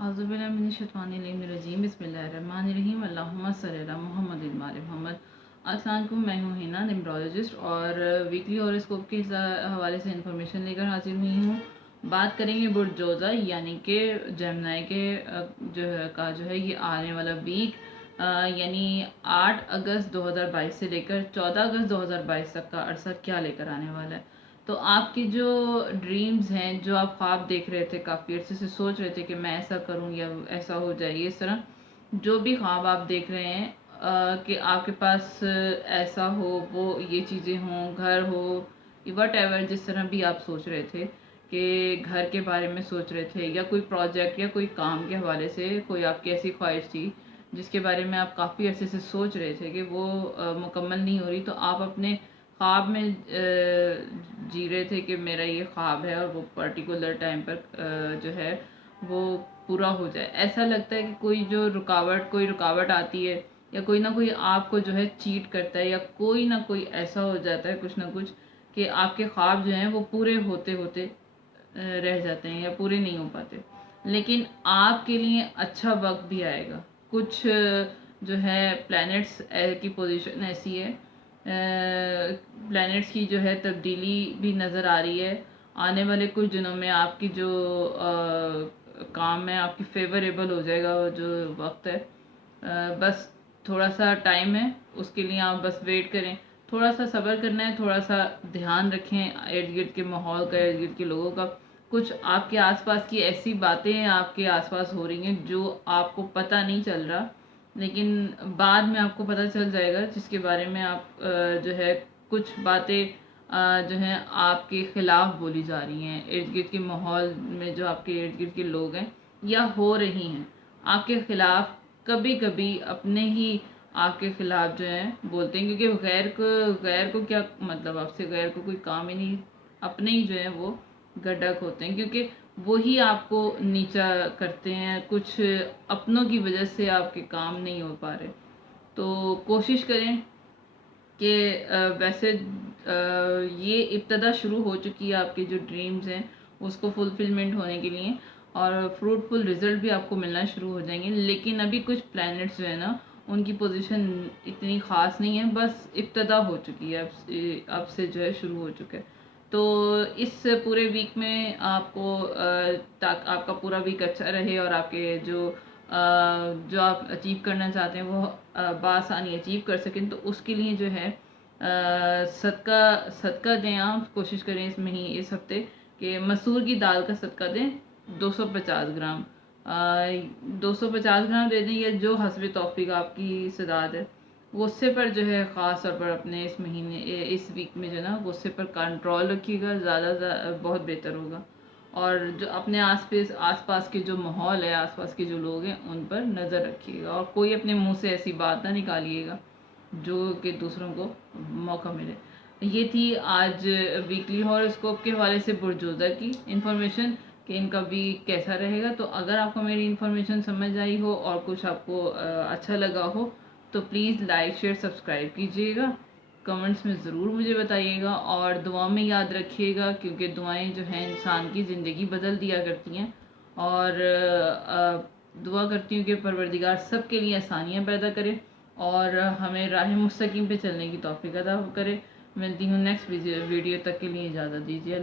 अऊज़ु बिल्लाहि मिनश शैतानिर रजीम बिस्मिल्लाहिर्रहमानिर्रहीम अल्लाहुम्मा सल्लि अला मुहम्मद व आले मुहम्मद। अस्सलाम वालेकुम, मैं हूँ हिना न्यूमरोलॉजिस्ट और वीकली हॉरोस्कोप के हवाले से इंफॉर्मेशन लेकर हाजिर हुई हूँ। बात करेंगे बुर्ज जोज़ा यानी कि जेमिनी के जो है ये आने वाला वीक यानी 8 अगस्त 2022 से लेकर 14 अगस्त 2022 तक का अरसा क्या लेकर आने वाला है। तो आपकी जो ड्रीम्स हैं, जो आप ख्वाब देख रहे थे, काफ़ी अर्से से सोच रहे थे कि मैं ऐसा करूं या ऐसा हो जाए, इस तरह जो भी ख्वाब आप देख रहे हैं कि आपके पास ऐसा हो, वो ये चीज़ें हों, घर हो, वट एवर, जिस तरह भी आप सोच रहे थे कि घर के बारे में सोच रहे थे या कोई प्रोजेक्ट या कोई काम के हवाले से कोई आपकी ऐसी ख्वाहिश थी जिसके बारे में आप काफ़ी अर्से से सोच रहे थे कि वो मुकम्मल नहीं हो रही, तो आप अपने ख्वाब में जी रहे थे कि मेरा ये ख्वाब है और वो पर्टिकुलर टाइम पर जो है वो पूरा हो जाए। ऐसा लगता है कि कोई रुकावट आती है या कोई ना कोई आपको जो है चीट करता है या कोई ना कोई ऐसा हो जाता है कुछ ना कुछ कि आपके ख्वाब जो हैं वो पूरे होते होते रह जाते हैं या पूरे नहीं हो पाते। लेकिन आपके लिए अच्छा वक्त भी आएगा। कुछ जो है प्लैनेट्स की पोजीशन ऐसी है, प्लैनेट्स की जो है तब्दीली भी नज़र आ रही है। आने वाले कुछ दिनों में आपकी जो काम है आपकी फेवरेबल हो जाएगा। वो जो वक्त है बस थोड़ा सा टाइम है, उसके लिए आप बस वेट करें, थोड़ा सा सब्र करना है, थोड़ा सा ध्यान रखें इर्द गिर्द के माहौल का, इर्द गिर्द के लोगों का। कुछ आपके आसपास की ऐसी बातें आपके आसपास हो रही हैं जो आपको पता नहीं चल रहा, लेकिन बाद में आपको पता चल जाएगा, जिसके बारे में आप जो है कुछ बातें जो हैं आपके ख़िलाफ़ बोली जा रही हैं इर्द गिर्द के माहौल में, जो आपके इर्द गिर्द के लोग हैं या हो रही हैं आपके ख़िलाफ़। कभी कभी अपने ही आपके ख़िलाफ़ जो है बोलते हैं, क्योंकि गैर को क्या मतलब, आपसे गैर को कोई काम ही नहीं, अपने ही जो है वो गड्ढक होते हैं, क्योंकि वही आपको नीचा करते हैं। कुछ अपनों की वजह से आपके काम नहीं हो पा रहे, तो कोशिश करें कि वैसे ये इब्तदा शुरू हो चुकी है आपके जो ड्रीम्स हैं उसको फुलफिलमेंट होने के लिए, और फ्रूटफुल रिजल्ट भी आपको मिलना शुरू हो जाएंगे। लेकिन अभी कुछ प्लैनेट्स जो है ना उनकी पोजीशन इतनी ख़ास नहीं है, बस इब्तदा हो चुकी है, अब से जो है शुरू हो चुका है। तो इस पूरे वीक में आपको आपका पूरा वीक अच्छा रहे और आपके जो आप अचीव करना चाहते हैं वो बआसानी अचीव कर सकें, तो उसके लिए जो है सदका सदका दें। आप कोशिश करें इस हफ्ते कि मसूर की दाल का सदका दें 250 ग्राम, 250 ग्राम दे दें, या जो हस्ब तौफीक आपकी सदाद है गुस्से पर जो है ख़ास तौर पर अपने इस महीने इस वीक में जो है ना गुस्से पर कंट्रोल रखिएगा, ज़्यादा बहुत बेहतर होगा। और जो अपने आसपास के जो माहौल है, आसपास के जो लोग हैं उन पर नज़र रखिएगा, और कोई अपने मुंह से ऐसी बात ना निकालिएगा जो कि दूसरों को मौका मिले। ये थी आज वीकली हॉरोस्कोप के हवाले से बुर्ज जोज़ा की इन्फॉर्मेशन कि इनका वीक कैसा रहेगा। तो अगर आपको मेरी इन्फॉर्मेशन समझ आई हो और कुछ आपको अच्छा लगा हो तो प्लीज़ लाइक शेयर सब्सक्राइब कीजिएगा, कमेंट्स में ज़रूर मुझे बताइएगा, और दुआ में याद रखिएगा, क्योंकि दुआएं जो हैं इंसान की ज़िंदगी बदल दिया करती हैं। और दुआ करती हूँ कि परवरदिगार सब के लिए आसानियाँ पैदा करे और हमें राह मुस्तकीम पे चलने की तौफीक अता करे। मिलती हूँ नेक्स्ट वीडियो तक के लिए इजाज़त दीजिए।